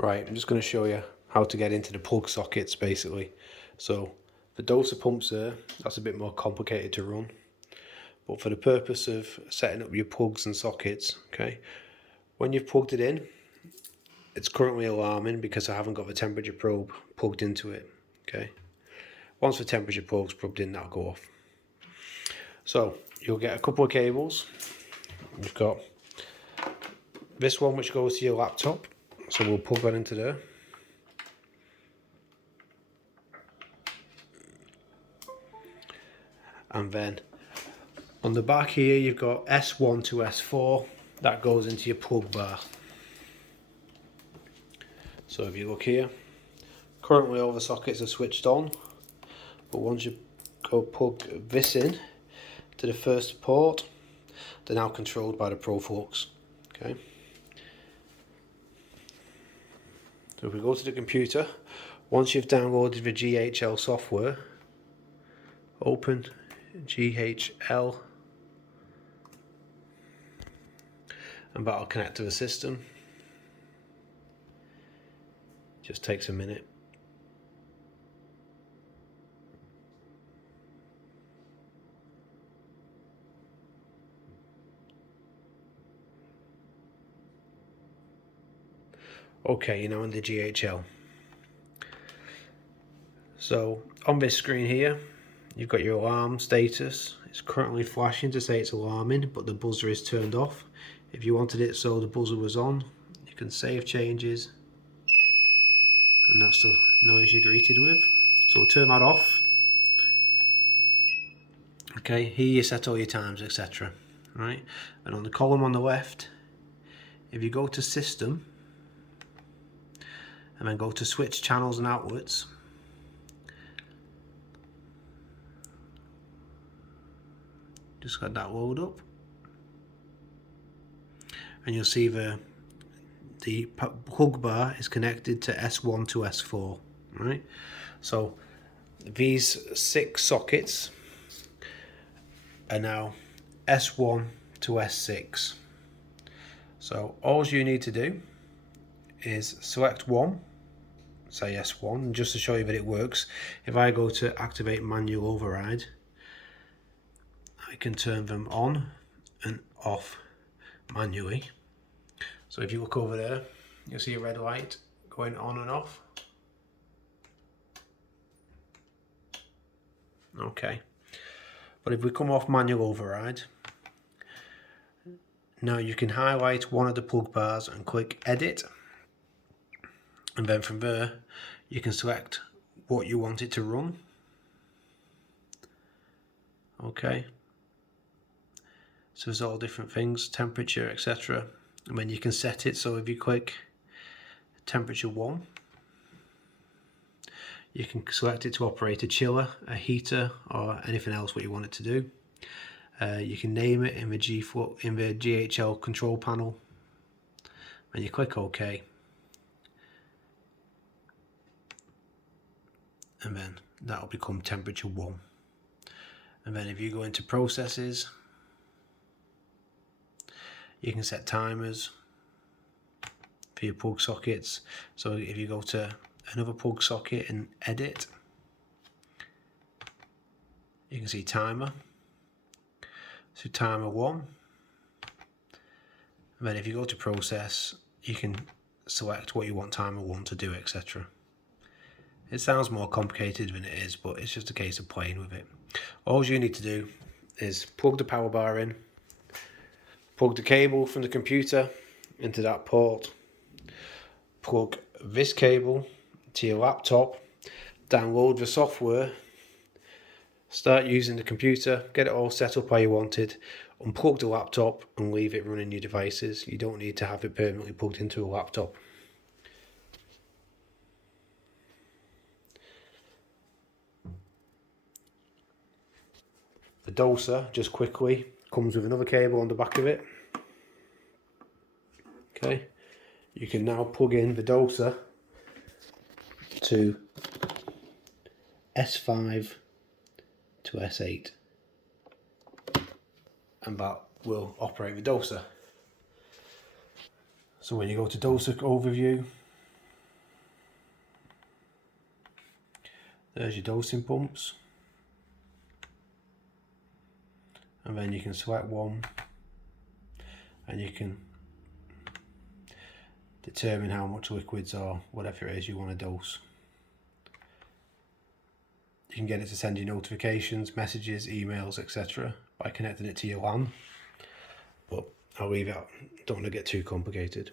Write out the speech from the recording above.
Right, I'm just going to show you how to get into the plug sockets basically. So the doser pumps there, that's a bit more complicated to run. But for the purpose of setting up your plugs and sockets, okay, when you've plugged it in, it's currently alarming because I haven't got the temperature probe plugged into it, okay. Once the temperature probe's plugged in, that'll go off. So you'll get a couple of cables. You've got this one which goes to your laptop, so we'll plug that into there. And then on the back here you've got S1 to S4, that goes into your plug bar. So if you look here, currently all the sockets are switched on, but once you go plug this in to the first port, they're now controlled by the Proflux. Okay. So if we go to the computer, once you've downloaded the GHL software, open GHL, and that'll connect to the system. Just takes a minute. Okay, you're now in the GHL. So on this screen here, you've got your alarm status. It's currently flashing to say it's alarming, but the buzzer is turned off. If you wanted it so the buzzer was on, you can save changes, and that's the noise you're greeted with. So we'll turn that off. Okay, here you set all your times, etc. Right, and on the column on the left, if you go to System and then go to Switch Channels and Outlets, just let that load up, and you'll see the plug bar is connected to S1 to S4. Right, so these 6 sockets are now S1 to S6. So all you need to do is select one, say S1, and just to show you that it works, if I go to activate manual override, I can turn them on and off manually. So if you look over there, you'll see a red light going on and off. Okay, but if we come off manual override, now you can highlight one of the plug bars and click edit, and then from there you can select what you want it to run. Okay, so there's all different things, temperature, etc. And then you can set it, so if you click temperature 1, you can select it to operate a chiller, a heater, or anything else what you want it to do. You can name it in the GHL control panel, and you click OK, and then that will become temperature 1. And then if you go into processes, you can set timers for your plug sockets. So if you go to another plug socket and edit, you can see timer. So timer 1, and then if you go to process, you can select what you want timer 1 to do, etc. It sounds more complicated than it is, but it's just a case of playing with it. All you need to do is plug the power bar in, plug the cable from the computer into that port, plug this cable to your laptop, download the software, start using the computer, get it all set up how you want it, unplug the laptop and leave it running your devices. You don't need to have it permanently plugged into a laptop. The doser, just quickly, comes with another cable on the back of it. Okay, you can now plug in the doser to S5 to S8, and that will operate the doser. So when you go to doser overview, There's your dosing pumps. And then you can select one and you can determine how much liquids or whatever it is you want to dose. You can get it to send you notifications, messages, emails, etc. by connecting it to your LAN. But I'll leave it out. Don't want to get too complicated.